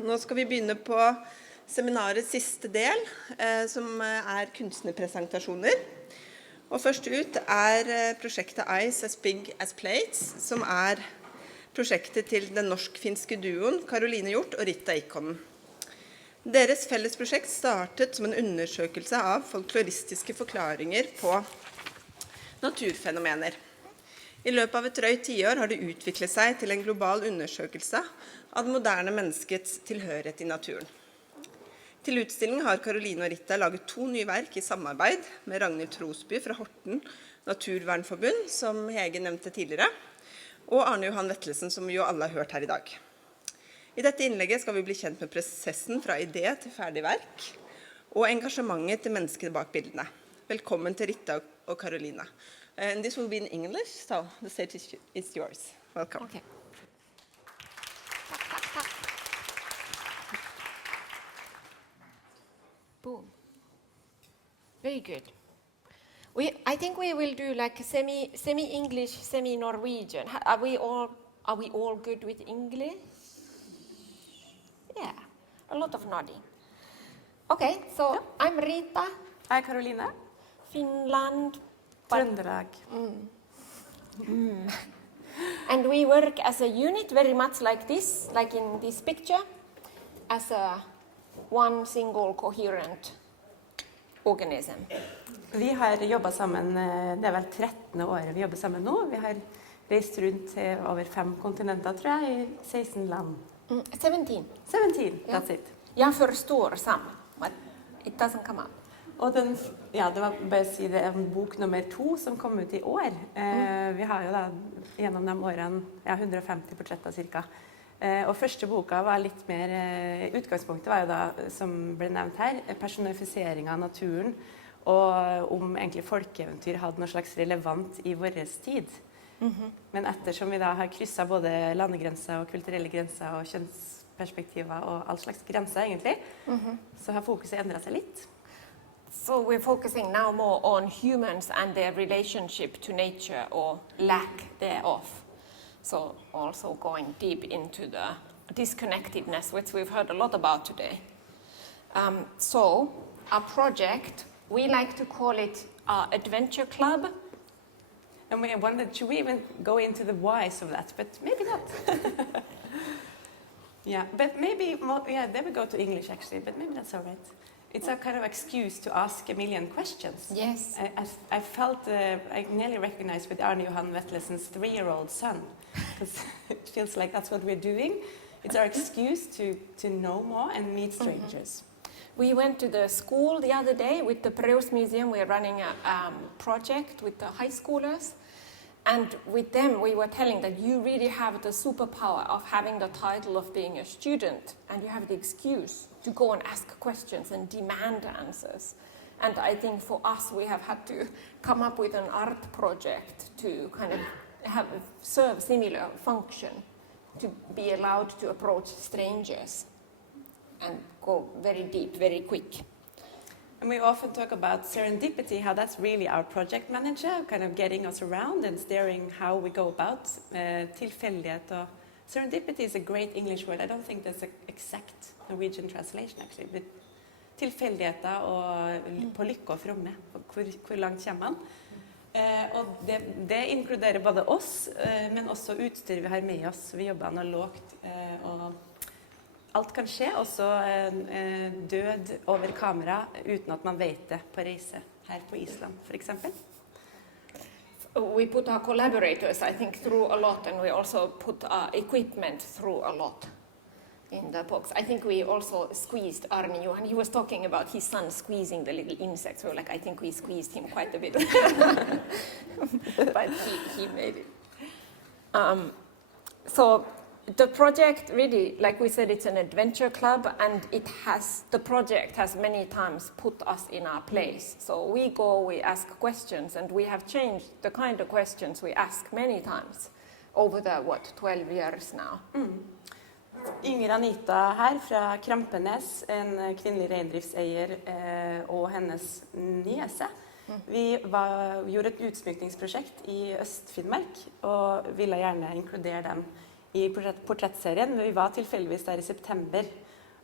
Nå skal vi begynne på seminarets siste del, som kunstnerpresentasjoner. Og først ut prosjektet Eyes as Big as Plates, som prosjektet til den norsk-finske duoen Caroline Hjort og Rita Ikonen. Deres felles prosjekt startet som en undersøkelse av folkloristiske forklaringer på naturfenomener. I løpet av et drøyt tiår har det utviklet seg til en global undersøkelse av det moderne menneskets tilhørighet i naturen. Til utstillingen har Caroline og Rita laget 2 nye verk i samarbeid med Ragnhild Trosby fra Horten Naturvernforbund, som Hege nevnte tidligere, og Arne Johan Vetlesen, som jo alle har hørt her i dag. I dette innlegget skal vi bli kjent med prosessen fra idé til ferdig verk, og engasjementet til menneskene bak bildene. Velkommen til Rita og Caroline. And this will be in English, so the stage is yours. Welcome. Okay. Boom. Very good. I think we will do like semi-English, semi-Norwegian. Are we all good with English? Yeah, a lot of nodding. Okay, so I'm Rita. Hei, Caroline. Finland. Trøndelag. And we work as a unit very much like this, like in this picture, as one single coherent organism. Vi har jobbet sammen, det vel 13. året vi jobber sammen nå. Vi har reist rundt til over 5 kontinenter, tror jeg, i 16 land. 17. 17, that's it. Jeg forstår sammen, but it doesn't come up. Og det var bare å si det bok nummer 2 som kom ut i år. Vi har jo da gjennom de årene 150 portretter cirka. Og første boka var litt mer, utgangspunktet var jo da, som ble nevnt her, personifisering av naturen, og om egentlig folkeeventyr hadde noe slags relevant i vår tid. Men ettersom vi da har krysset både landegrenser og kulturelle grenser og kjønnsperspektiver og all slags grenser egentlig, så har fokuset endret seg litt. So we're focusing now more on humans and their relationship to nature or lack thereof. So also going deep into the disconnectedness, which we've heard a lot about today. So our project, we like to call it our adventure club. And we wondered, should we even go into the whys of that? But maybe not. Yeah, but maybe, then we go to English actually, but maybe that's all right. It's a kind of excuse to ask a million questions. Yes. I felt, I nearly recognized with Arne Johan Vetlesen's 3-year-old son, because it feels like that's what we're doing. It's our excuse to know more and meet strangers. We went to the school the other day with the Preus museum. We're running a project with the high schoolers. And with them, we were telling that you really have the superpower of having the title of being a student, and you have the excuse to go and ask questions and demand answers. And I think for us, we have had to come up with an art project to kind of serve similar function, to be allowed to approach strangers and go very deep, very quick. And we often talk about serendipity, how that's really our project manager, kind of getting us around and steering how we go about tilfeldighet. Serendipity is a great English word. I don't think there's an exact Norwegian translation, actually. But tilfeldigheter og på lykke og fromme, hvor langt kommer man. Og det inkluderer både oss, men også utstyr vi har med oss. Vi jobber analogt, og alt kan skje, også død over kamera, uten at man vet det på reise her på Island, for eksempel. We put our collaborators, I think, through a lot, and we also put our equipment through a lot in the box. I think we also squeezed Arne Johan. He was talking about his son squeezing the little insects. So, I think we squeezed him quite a bit. But he made it. So the project really, like we said, it's an adventure club, and the project has many times put us in our place. So we ask questions, and we have changed the kind of questions we ask many times over the, 12 years now. Yngre Anita her fra Krampenes, en kvinnelig reindriftseier og hennes niese. Vi gjorde et utsmykningsprosjekt i Øst-Finnmark og ville gjerne inkludere dem i portrettserien. Vi var tilfeldigvis der i september,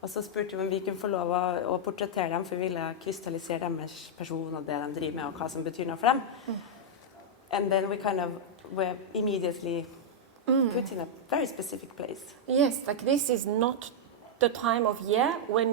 og så spurte vi om vi kunne få lov å portrettere dem, for vi ville krystallisere deres person og det de driver med, og hva som betyr noe for dem. And then we kind of were immediately put in a very specific place. Yes, like this is not the time of year when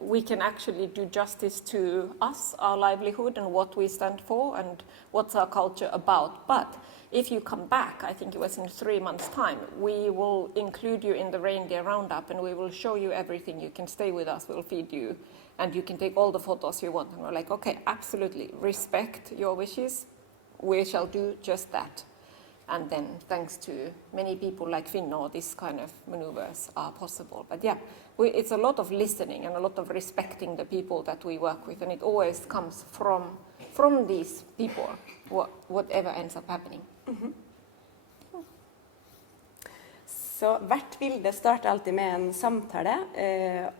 we can actually do justice to us, our livelihood, and what we stand for, and what's our culture about. But if you come back, I think it was in 3 months' time, we will include you in the reindeer roundup, and we will show you everything. You can stay with us, we'll feed you, and you can take all the photos you want. And we're like, okay, absolutely, respect your wishes. We shall do just that. And then, thanks to many people like Finno, this kind of maneuvers are possible. But yeah, it's a lot of listening and a lot of respecting the people that we work with, and it always comes from these people, whatever ends up happening. Så hvert bilde starter alltid med en samtale.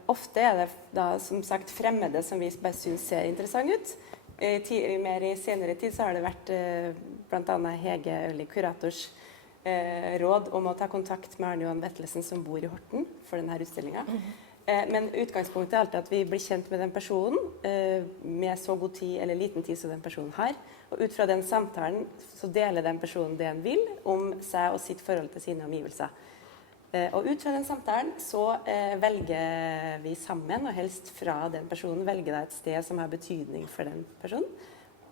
Ofte det da, som sagt, fremmede som vi bare synes ser interessant ut. Mer i senere tid så har det vært blant annet Hege Øli, kurators råd om å ta kontakt med Arne Johan Vetlesen som bor i Horten for denne utstillingen. Men utgangspunktet alltid at vi blir kjent med den personen med så god tid eller liten tid som den personen har. Og ut fra den samtalen så deler den personen det den vil om seg og sitt forhold til sine omgivelser. Og ut fra den samtalen så velger vi sammen, og helst fra den personen, velger et sted som har betydning for den personen,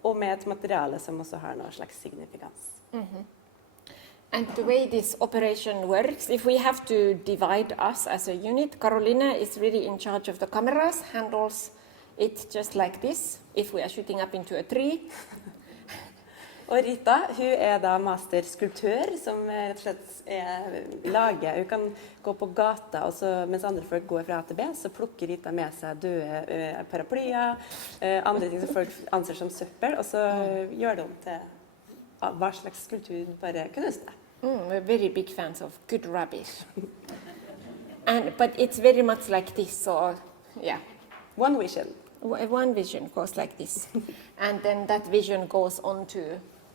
og med et materiale som også har noe slags signifikans. And the way this operation works, if we have to divide us as a unit, Caroline is really in charge of the cameras, handles it just like this, if we are shooting up into a tree. Og Rita, hun da masterskulptør, som rett og slett lager. Hun kan gå på gata, og så, mens andre folk går fra A til B, så plukker Rita med seg døde paraplyer, andre ting som folk anser som søppel, og så gjør det om til hva slags skulptur bare kunne ønske. We're very big fans of good rubbish. But it's very much like this, so yeah. One vision. One vision goes like this. And then that vision goes on to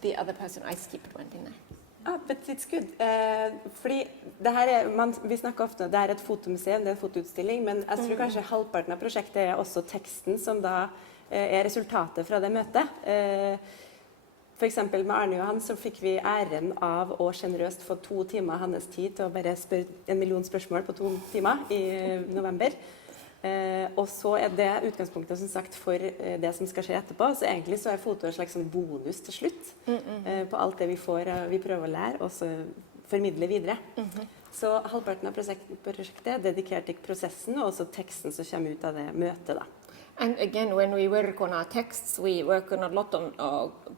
the other person. I skipped one, didn't I? But it's good. Fordi det her vi snakker ofte, det et fotomuseum, det en fotoutstilling, men jeg tror kanskje halvparten av prosjektet også teksten som da resultatet fra det møtet. For eksempel med Arne Johan så fikk vi æren av å generøst få 2 timer hans tid til å bare spørre 1 million spørsmål på 2 timer i november. Og så det utgangspunktet som sagt for det som skal skje etterpå, så egentlig så foto en slags bonus til slutt på alt det vi får, vi prøver å lære, og så formidle videre. Så halvparten av prosjektet dedikert til prosessen, og også teksten som kommer ut av det møtet da. And again, when we work on our texts, we work on a lot on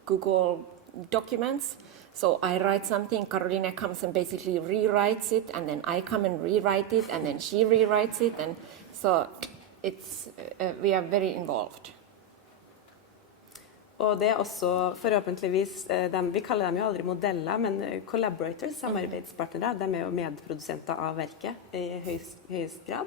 Google documents. So I write something, Caroline comes and basically rewrites it, and then I come and rewrite it, and then she rewrites it, and so it's we are very involved. Og det også forhåpentligvis, vi kaller dem jo aldri modeller, men collaborators, samarbeidspartnere, de jo medprodusenter av verket i høyest grad.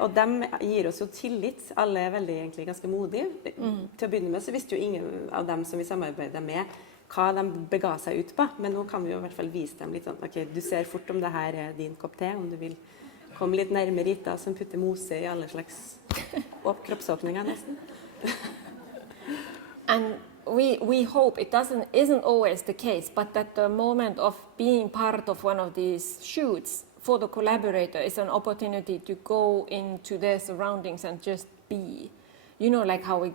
Og de gir oss jo tillit, alle veldig egentlig ganske modige. Til å begynne med så visste jo ingen av dem som vi samarbeider med hva de bega seg ut på, men nå kan vi jo i hvert fall vise dem litt sånn, ok, du ser fort om det her din kopp te, om du vil komme litt nærmere Rita som putter mose i alle slags kroppsåpninger nesten. And we hope it isn't always the case, but that the moment of being part of one of these shoots for the collaborator is an opportunity to go into their surroundings and just be. You know, like how we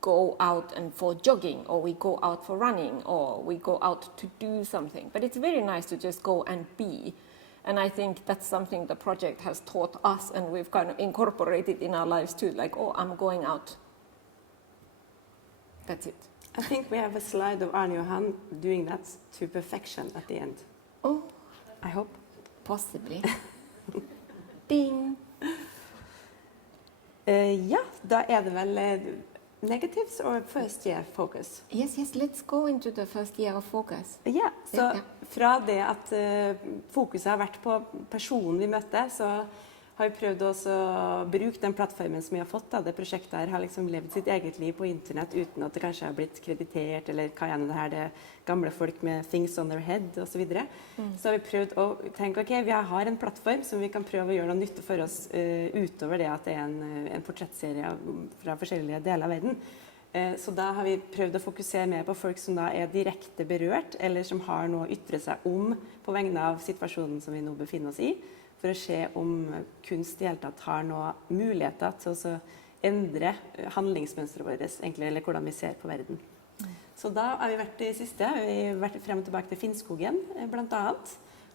go out and for jogging, or we go out for running, or we go out to do something. But it's very nice to just go and be. And I think that's something the project has taught us, and we've kind of incorporated in our lives too. Like, oh, I'm going out. That's it. I think we have a slide of Arne Johan doing that to perfection at the end. Oh, I hope. Possibly. Ding! Ja, da det vel negatives or first year focus? Yes, let's go into the first year of focus. Ja, så fra det at fokuset har vært på personen vi møtte, så har vi prøvd også å bruke den plattformen som vi har fått. Da. Det prosjektet her har liksom levd sitt eget liv på internett uten at det kanskje har blitt kreditert, eller hva er det her, det gamle folk med things on their head, og så videre. Så har vi prøvd å tenke, ok, vi har en plattform som vi kan prøve å gjøre noe nytte for oss utover det at det er en portrettserie fra forskjellige deler av verden. Så da har vi prøvd å fokusere mer på folk som da er direkte berørt, eller som har noe å ytre seg om på vegne av situasjonen som vi nå befinner oss i, for å se om kunst i hele tatt har noen muligheter til å endre handlingsmønstret vårt, egentlig, eller hvordan vi ser på verden. Så da har vi vært i siste, vi har vært frem og tilbake til Finnskogen, blant annet.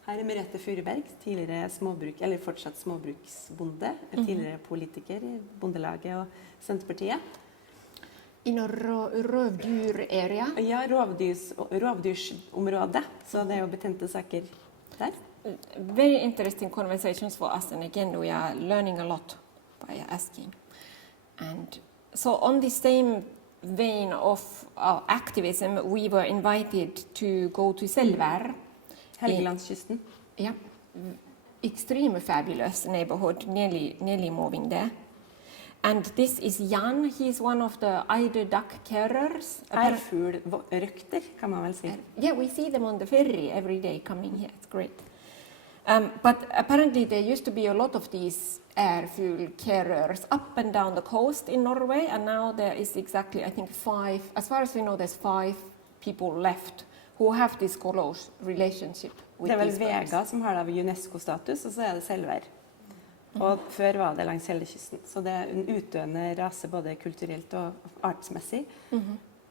Her er Merete Furuberg, tidligere eller fortsatt småbruksbonde, tidligere politiker i Bondelaget og Senterpartiet. I noe rovdyr-area? Ja, rovdyrsområdet, så det er jo betente saker der. Very interesting conversations for us, and again we are learning a lot by asking. And so on the same vein of activism, we were invited to go to Selvær. Helgelandskysten. Yeah, extremely fabulous neighborhood, nearly moving there. And this is Jan, he's one of the eider duck carriers. Ærfuglrøkter, kan man vel si. Yeah, we see them on the ferry every day coming here, it's great. But apparently there used to be a lot of these ærfugl carriers up and down the coast in Norway, and now there is exactly, I think, 5, as far as we know, there's 5 people left who have this close relationship with these birds. Det er vel Vega som har det av UNESCO-status, og så er det Selvær. Og før var det langs hele kysten. Så det er en utdøende rase både kulturelt og artsmessig,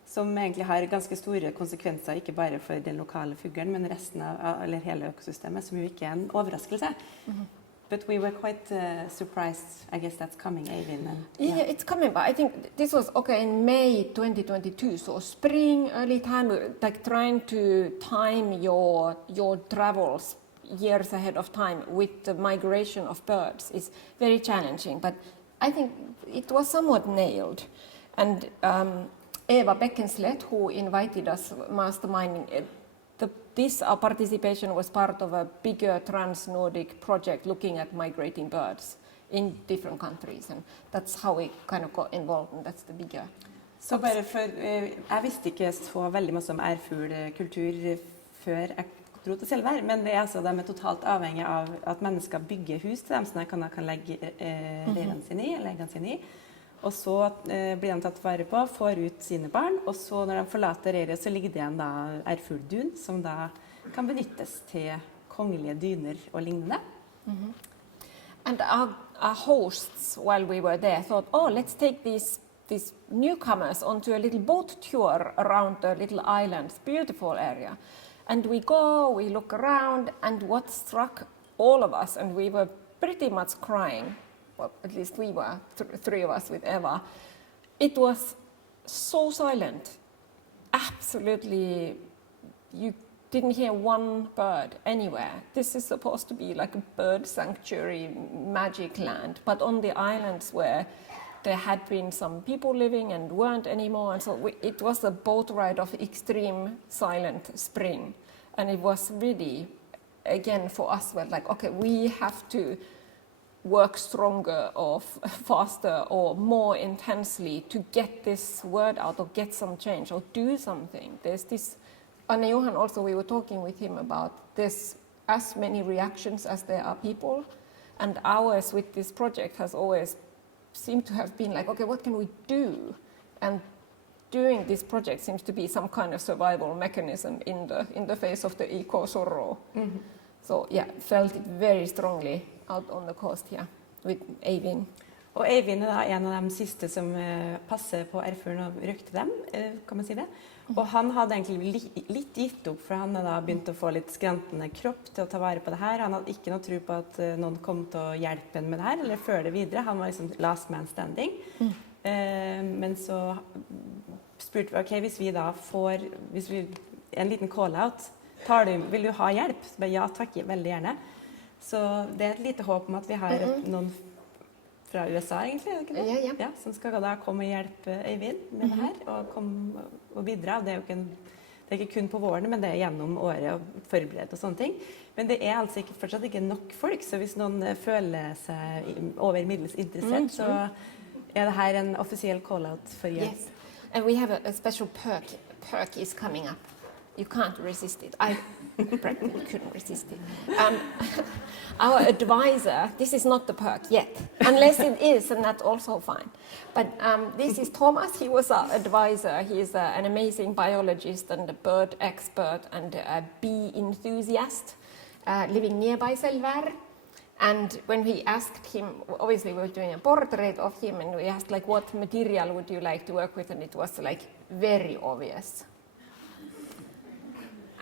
som egentlig har ganske store konsekvenser, ikke bare for den lokale fuglen, men resten av, eller hele økosystemet, som jo ikke er en overraskelse. But we were quite surprised. I guess that's coming, Eivind. Yeah, it's coming, but I think this was okay in May 2022, so spring, early time, like trying to time your travels years ahead of time with the migration of birds is very challenging, but I think it was somewhat nailed. And Eva Beckenslet, who invited us masterminding, our participation was part of a bigger trans-Nordic project looking at migrating birds in different countries, and that's how we kind of got involved, and that's the bigger. Så bare for, jeg visste ikke så veldig mye om ærfuglkultur før jeg dro til Selvær, men det er altså, de er totalt avhengig av at mennesker bygger hus til dem, så de kan legge reirene sine i, eller eggene sine i. Og så blir de tatt vare på, får ut sine barn, og så når de forlater reiret, så ligger det en ærfugldun, som da kan benyttes til kongelige dyner og lignende. And our hosts, while we were there, thought, oh, let's take these newcomers onto a little boat tour around the little island's beautiful area. And we look around, and what struck all of us, and we were pretty much crying, well, at least we were, 3 of us with Eva, it was so silent. Absolutely, you didn't hear one bird anywhere. This is supposed to be like a bird sanctuary, magic land, but on the islands where there had been some people living and weren't anymore, and so it was a boat ride of extreme silent spring. And it was really, again, for us, we're like, okay, we have to work stronger or faster or more intensely to get this word out or get some change or do something. There's this, Arne Johan also, we were talking with him about this, as many reactions as there are people, and ours with this project has always seemed to have been like, okay, what can we do? And doing this project seems to be some kind of survival mechanism in the face of the eco-sorrow. So yeah, felt it very strongly out on the coast here with Eivind. Og Eivind er en av de siste som passer på ærfuglen og røkte dem, kan man si det. Og han hadde egentlig litt gitt opp, for han hadde da begynt å få litt skrantende kropp til å ta vare på det her. Han hadde ikke noe tro på at noen kom til å hjelpe ham med det her, eller føre det videre. Han var liksom last man standing. Men så spurte vi, ok, hvis vi da får en liten call-out, vil du ha hjelp? Så bare, ja takk, veldig gjerne. Så det er et lite håp om at vi har noen fra USA egentlig, er det ikke det? Som skal da komme og hjelpe Eivind med det her, og bidra. Det er jo ikke Det ikke kun på våren, men det gjennom året og forberedt og sånne ting. Men det altså fortsatt ikke nok folk, så hvis noen føler seg over middels interessert, så det her en offisiell call-out for hjelp. Yes, and we have a special perk. Perk is coming up. You can't resist it. I practically couldn't resist it. Our advisor, this is not the perk yet, unless it is, and that's also fine. But this is Thomas. He was our advisor. He is an amazing biologist and a bird expert and a bee enthusiast living nearby Selvær. And when we asked him, obviously we were doing a portrait of him, and we asked like, what material would you like to work with? And it was like very obvious.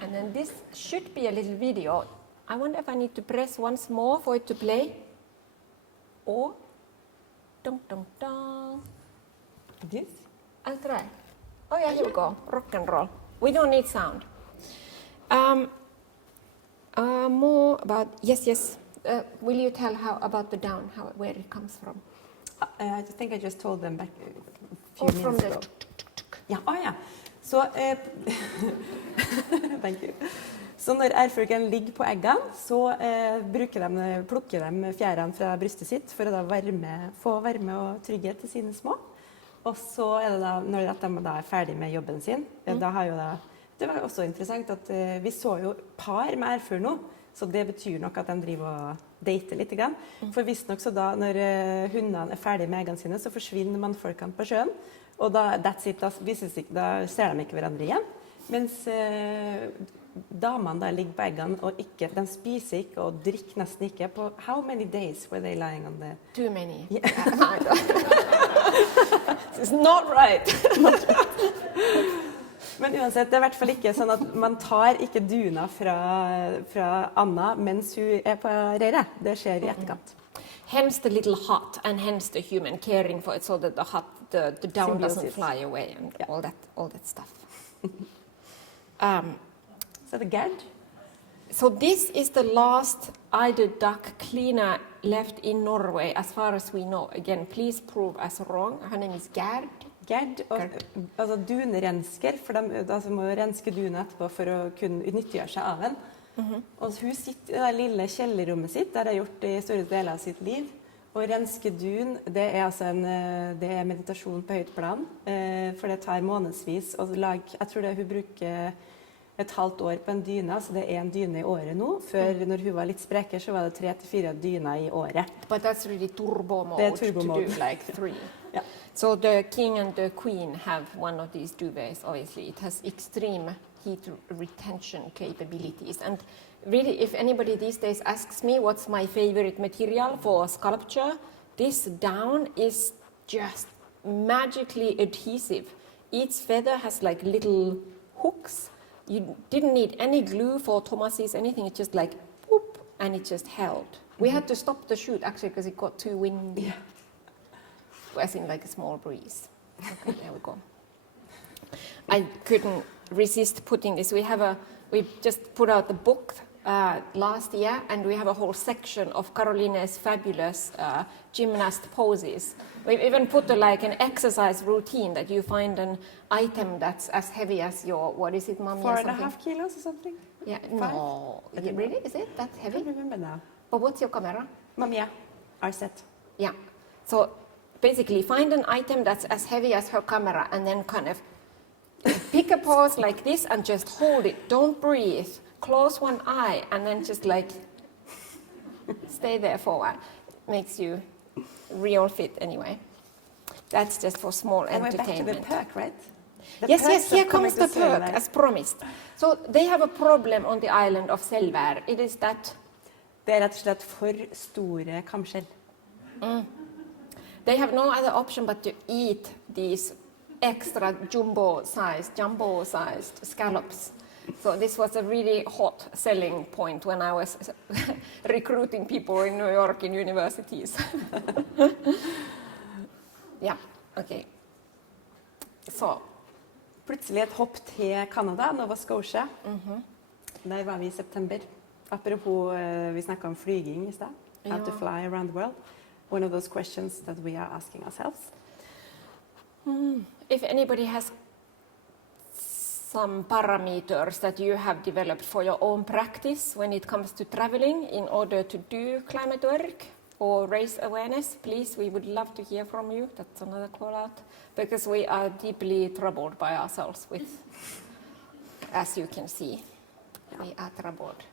And then this should be a little video. I wonder if I need to press once more for it to play. Or, dun dun dun. Yes. I'll try. Oh yeah, here we go. Rock and roll. We don't need sound. More about, yes. Will you tell about the down, where it comes from? I think I just told them back a few from minutes the ago. Ja. Så, thank you. Så når ærfuglen ligger på eggene, så plukker de fjærene fra brystet sitt for å da få varme og trygghet til sine små. Og så det da, når de da ferdig med jobben sin, da har jo da, det var også interessant at vi så jo par med ærfugl nå, så det betyr nok at de driver og dater litt grann. For visst nok så da, når hundene ferdig med eggene sine, så forsvinner mannfolkene på sjøen. Og da, that's it, da ser de ikke hverandre igjen. Mens damene da ligger på eggene, og de spiser ikke og drikker nesten ikke. På how many days were they lying on the... Too many. Yeah. It's not right. Men uansett, det I hvert fall ikke sånn at man tar ikke duna fra Anna mens hun på reiret. Det skjer I etterkant. Hence the little hut, and hence the human caring for it, so that the hut, the down doesn't fly away, and all that stuff. So the Gerd? So this is the last eider duck cleaner left in Norway, as far as we know. Again, please prove us wrong. Her name is Gerd. Gerd, altså dunrensker, for de må renske duna etterpå for å kunne nyttiggjøre seg av den. Og hun sitter I det lille kjellerrommet sitt, der har gjort I store deler av sitt liv. Og renske dun, det altså det meditasjon på høyt plan, for det tar månedsvis å lage, jeg tror hun bruker et halvt år på en dyne, så det en dyne I året nå. Før når hun var litt sprekere, så var det 3 til 4 dyner I året. But that's really turbo mode, det turbo mode. To do like 3. Yeah. So the king and the queen have one of these duvets, obviously. It has extreme heat retention capabilities. And really, if anybody these days asks me what's my favorite material for sculpture, this down is just magically adhesive. Each feather has like little hooks. You didn't need any glue for Thomas's anything. It's just like, whoop, and it just held. We had to stop the shoot, actually, because it got too windy. Yeah. As in like a small breeze. Okay, there we go. I couldn't resist putting this. We just put out the book last year, and we have a whole section of Caroline's fabulous gymnast poses. We've even put like an exercise routine that you find an item that's as heavy as your, what is it, Mommy? 4.5 kilos or something? Yeah, no. Really? Is it that heavy? I don't remember now. But what's your camera? Mommy, our set. Yeah. So basically find an item that's as heavy as her camera and then kind of pick a pose like this and just hold it. Don't breathe. Close one eye and then just like stay there for a while. Makes you real fit anyway. That's just for small entertainment. And we're back to the perk, right? Yes, here comes the perk, as promised. So they have a problem on the island of Selvær. It is that... Det rett og slett for store kamskjell. They have no other option but to eat these extra jumbo-sized scallops. So this was a really hot selling point when I was recruiting people in New York in universities. Yeah, okay. Så. Plutselig et hopp til Canada, Nova Scotia. Der var vi I september. Apropos, vi snakket om flyging I sted. How to fly around the world. One of those questions that we are asking ourselves. If anybody has some parameters that you have developed for your own practice when it comes to traveling in order to do climate work or raise awareness? Please, we would love to hear from you. That's another call out, because we are deeply troubled by ourselves with, as you can see, we are troubled.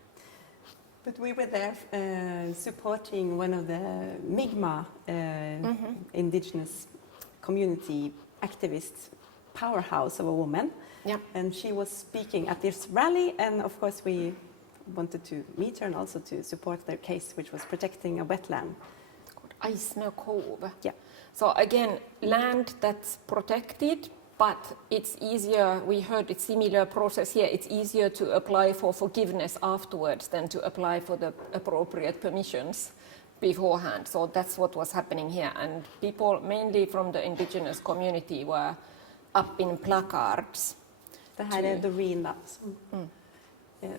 But we were there supporting one of the Mi'kmaq indigenous community activists, powerhouse of a woman. Yeah. And she was speaking at this rally, and of course we wanted to meet her and also to support their case, which was protecting a wetland. Isna Cove. Yeah. So again, land that's protected, but it's easier, we heard it's similar process here, it's easier to apply for forgiveness afterwards than to apply for the appropriate permissions beforehand. So that's what was happening here. And people, mainly from the indigenous community, were up in placards. Det här är Doreen da.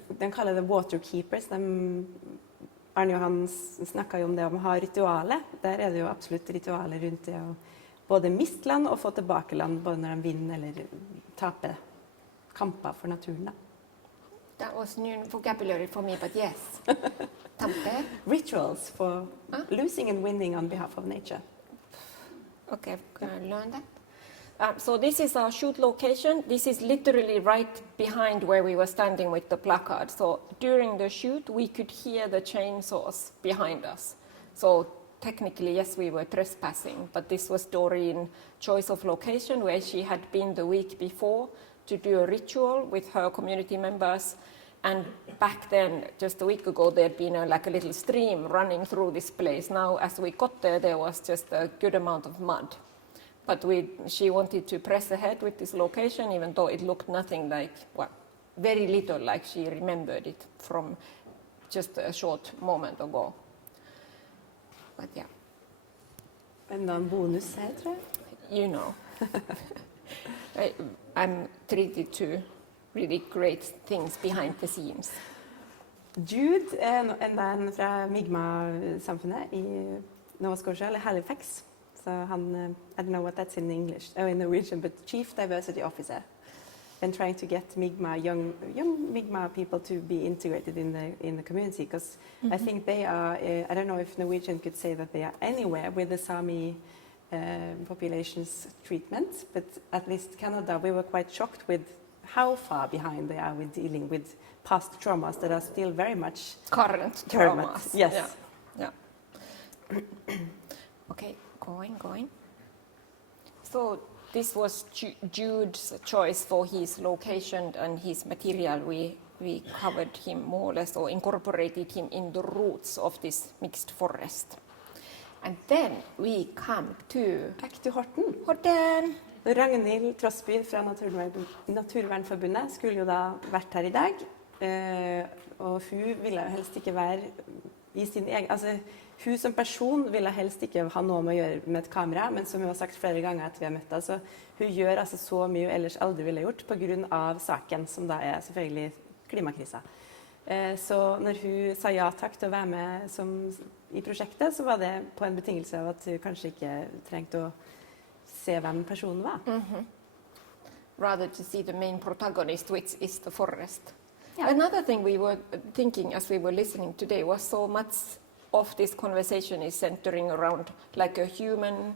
De kallar det waterkeepers. Arne Johan snakket jo om det om å ha ritualer. Der er det jo absolutt ritualer rundt det å både miste land og få tilbake land, både når de vinner eller taper kamper for naturen. Da. That was new vocabulary for me, but yes. Tampe. Rituals for losing and winning on behalf of nature. Okay, can I learn that? So this is our shoot location. This is literally right behind where we were standing with the placard. So during the shoot, we could hear the chainsaws behind us. So technically, yes, we were trespassing, but this was Doreen's choice of location where she had been the week before to do a ritual with her community members. And back then, just a week ago, there'd been a little stream running through this place. Now, as we got there was just a good amount of mud. But she wanted to press ahead with this location, even though it looked nothing like, well, very little like she remembered it from just a short moment ago. But yeah. Enda en bonus her, tror jeg. You know. I'm treated to really great things behind the scenes. Jude er enda en fra Mi'kmaq-samfunnet i Nova Scotia, eller Halifax. So I don't know what that's in English, in Norwegian, but Chief Diversity Officer, and trying to get Mi'kmaq, young Mi'kmaq people to be integrated in the community, because I think they are, I don't know if Norwegian could say that they are anywhere with the Sami population's treatment, but at least Canada, we were quite shocked with how far behind they are with dealing with past traumas that are still very much current traumas. Yes. Yeah. Okay. Going. So this was Jude's choice for his location and his material. We covered him more or less, or incorporated him in the roots of this mixed forest. And then we come to... Back to Horten. Horten. Ragnhild Trosby fra Naturvernforbundet skulle jo da vært her i dag. Og hun ville helst ikke være i sin egen... Altså, hun som person ville helst ikke ha noe med å gjøre med et kamera, men som hun har sagt flere ganger at vi har møtt, altså, hun gjør altså så mye hun ellers aldri ville gjort på grunn av saken, som da er selvfølgelig klimakrisa. Så når hun sa ja takk til å være med i prosjektet, så var det på en betingelse av at hun kanskje ikke trengte å se hvem personen var. Rather to see the main protagonist, which is the forest. Yeah. Another thing we were thinking as we were listening today was so much of this conversation is centering around like a human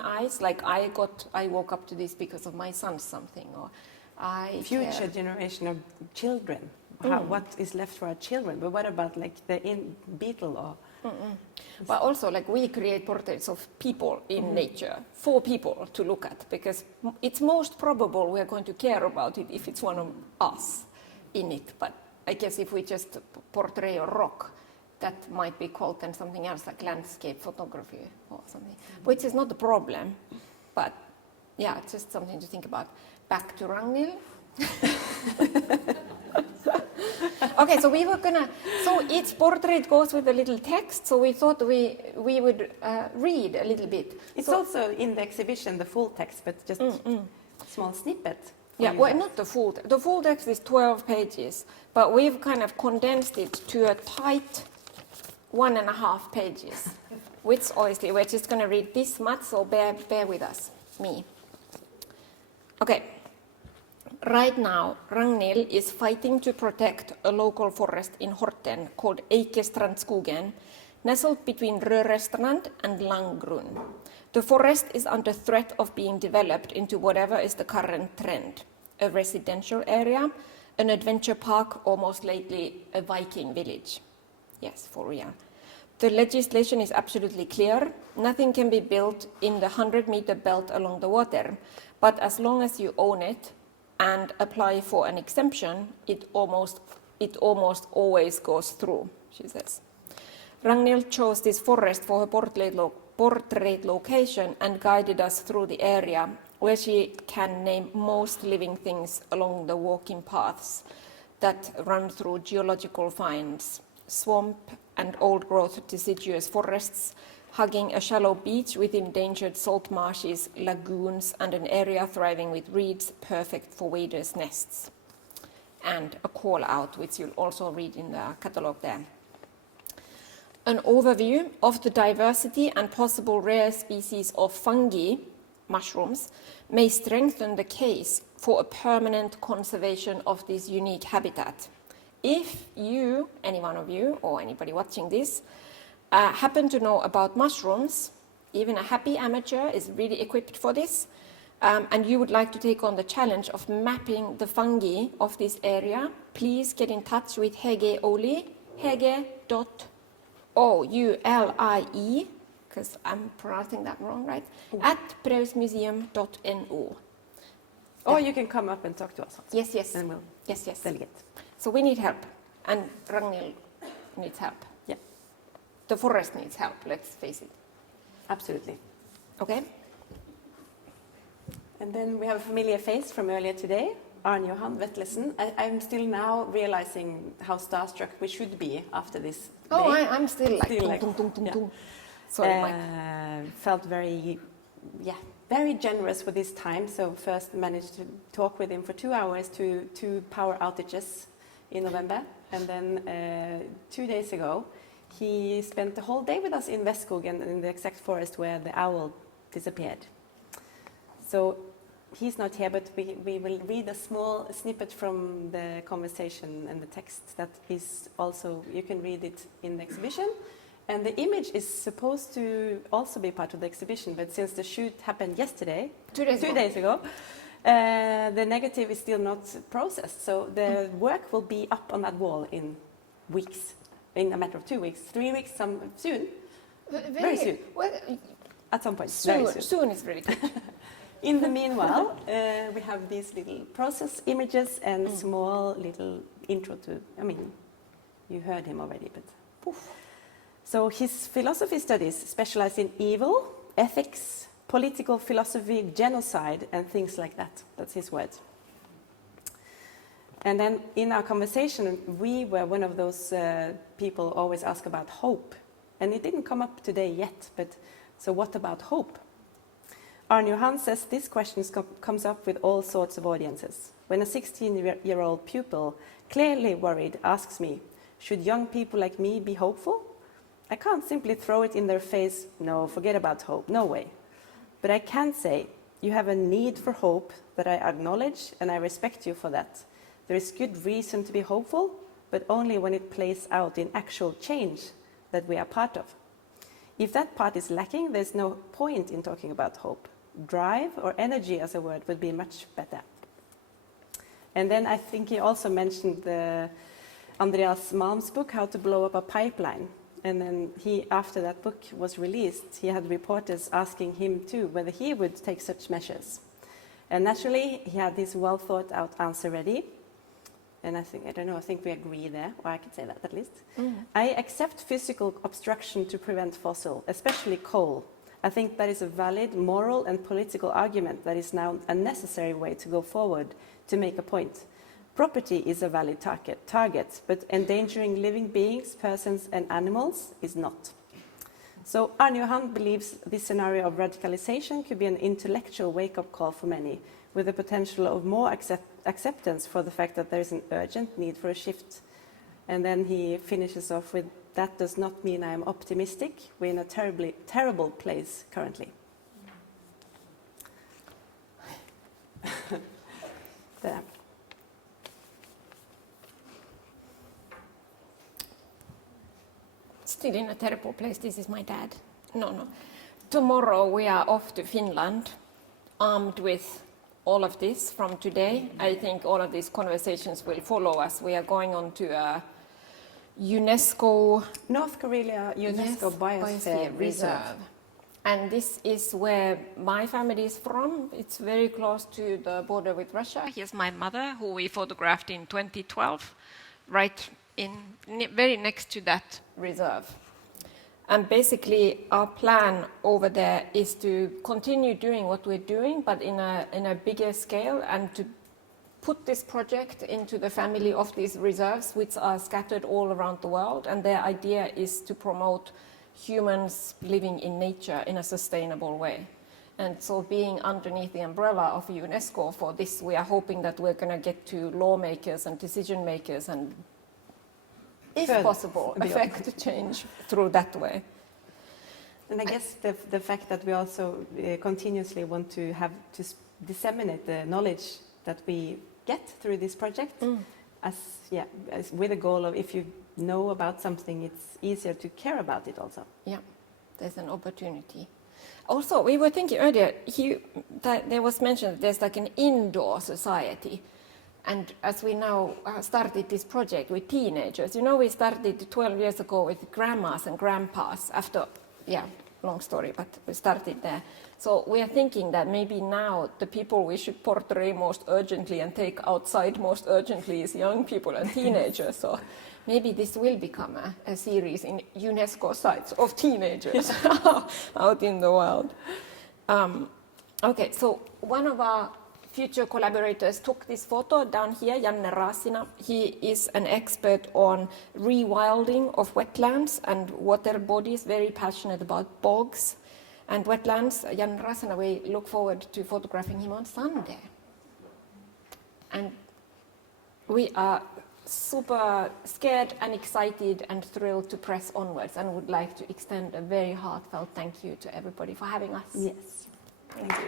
eyes, like I woke up to this because of my son something, or future generation of children. What is left for our children? But what about like the beetle or? But also like we create portraits of people in nature for people to look at, because it's most probable we are going to care about it if it's one of us in it. But I guess if we just portray a rock, that might be called then something else, like landscape photography or something, which is not the problem, but yeah, it's just something to think about. Back to Ragnhild. Okay, so so each portrait goes with a little text, so we thought we would read a little bit. It's also in the exhibition, the full text, but just a small snippet. Yeah, well, not the full text. The full text is 12 pages, but we've kind of condensed it to a tight 1.5 pages, which obviously we're just going to read this much, so bear with us, me. Okay, Right now, Ragnhild is fighting to protect a local forest in Horten called Eikestrandskogen, nestled between Rørestrand and Langgrunn. The forest is under threat of being developed into whatever is the current trend, a residential area, an adventure park, or most lately a Viking village. Yes, for real. The legislation is absolutely clear. Nothing can be built in the 100-meter belt along the water, but as long as you own it and apply for an exemption, it almost always goes through, she says. Ragnhild chose this forest for her portrait location and guided us through the area where she can name most living things along the walking paths that run through geological finds, swamp and old-growth deciduous forests, hugging a shallow beach with endangered salt marshes, lagoons, and an area thriving with reeds, perfect for waders' nests. And a call-out, which you'll also read in the catalogue there. An overview of the diversity and possible rare species of fungi, mushrooms, may strengthen the case for a permanent conservation of this unique habitat. If you, any one of you, or anybody watching this, happen to know about mushrooms, even a happy amateur is really equipped for this, and you would like to take on the challenge of mapping the fungi of this area, please get in touch with Hege Oli, hege.oulie, because I'm pronouncing that wrong, right? At preusmuseum.no. Or you can come up and talk to us. Yes, yes. And we'll Yes. delegate. So we need help, and Ragnhild needs help. Yeah. The forest needs help, let's face it. Absolutely. Okay? And then we have a familiar face from earlier today, Arne Johan Vetlesen. I'm still now realizing how starstruck we should be after this Oh, day. I'm still like, Still like, tung, tung, tung, yeah. tung. Sorry, Mike. Felt very generous with his time. So first managed to talk with him for 2 hours to 2 power outages in November. And then 2 days ago, he spent the whole day with us in Vestskogen, in the exact forest where the owl disappeared. So he's not here, but we will read a small snippet from the conversation and the text that is also, you can read it in the exhibition. And the image is supposed to also be part of the exhibition, but since the shoot happened yesterday, 2 days ago, the negative is still not processed. So the work will be up on that wall in weeks, in a matter of 2 weeks, 3 weeks, soon. Very soon. Well, At some point. soon is really good. In the meanwhile, we have these little process images and small little intro to, you heard him already, but poof. So his philosophy studies specialize in evil, ethics, political philosophy, genocide, and things like that. That's his words. And then in our conversation, we were one of those people always ask about hope. And it didn't come up today yet, but so what about hope? Arne Johan says this question comes up with all sorts of audiences. When a 16-year-old pupil, clearly worried, asks me, should young people like me be hopeful? I can't simply throw it in their face, no, forget about hope, no way. But I can say, you have a need for hope that I acknowledge and I respect you for that. There is good reason to be hopeful, but only when it plays out in actual change that we are part of. If that part is lacking, there's no point in talking about hope. Drive or energy as a word would be much better. And then I think he also mentioned Andreas Malm's book, How to Blow Up a Pipeline. And then after that book was released, he had reporters asking him too whether he would take such measures. And naturally, he had this well thought out answer ready. And I think we agree there, or I could say that at least. I accept physical obstruction to prevent fossil, especially coal. I think that is a valid moral and political argument that is now a necessary way to go forward to make a point. Property is a valid target, but endangering living beings, persons and animals is not. So Arne Johan believes this scenario of radicalization could be an intellectual wake-up call for many, with the potential of more acceptance for the fact that there is an urgent need for a shift. And then he finishes off with, that does not mean I am optimistic. We're in a terrible place currently. there. Still in a terrible place. This is my dad. No. Tomorrow we are off to Finland, armed with all of this from today. I think all of these conversations will follow us. We are going on to a UNESCO... North Korea UNESCO Biosphere Reserve. And this is where my family is from. It's very close to the border with Russia. Here's my mother, who we photographed in 2012, right very next to that reserve. And basically, our plan over there is to continue doing what we're doing, but in a bigger scale, and to put this project into the family of these reserves, which are scattered all around the world. And their idea is to promote humans living in nature in a sustainable way. And so being underneath the umbrella of UNESCO for this, we are hoping that we're going to get to lawmakers and decision makers and, if possible, affect change through that way. And I guess the fact that we also continuously want to have to disseminate the knowledge that we get through this project, as with the goal of, if you know about something, it's easier to care about it also. Yeah, there's an opportunity. Also, we were thinking earlier, that there was mentioned that there's like an indoor society. And as we now started this project with teenagers, we started 12 years ago with grandmas and grandpas after, long story, but we started there. So we are thinking that maybe now the people we should portray most urgently and take outside most urgently is young people and teenagers. So maybe this will become a series in UNESCO sites of teenagers out in the world. Okay, so one of our future collaborators took this photo down here, Janne Raasina. He is an expert on rewilding of wetlands and water bodies, very passionate about bogs and wetlands. Janne Raasina, we look forward to photographing him on Sunday. And we are super scared and excited and thrilled to press onwards, and would like to extend a very heartfelt thank you to everybody for having us. Yes. Thank you.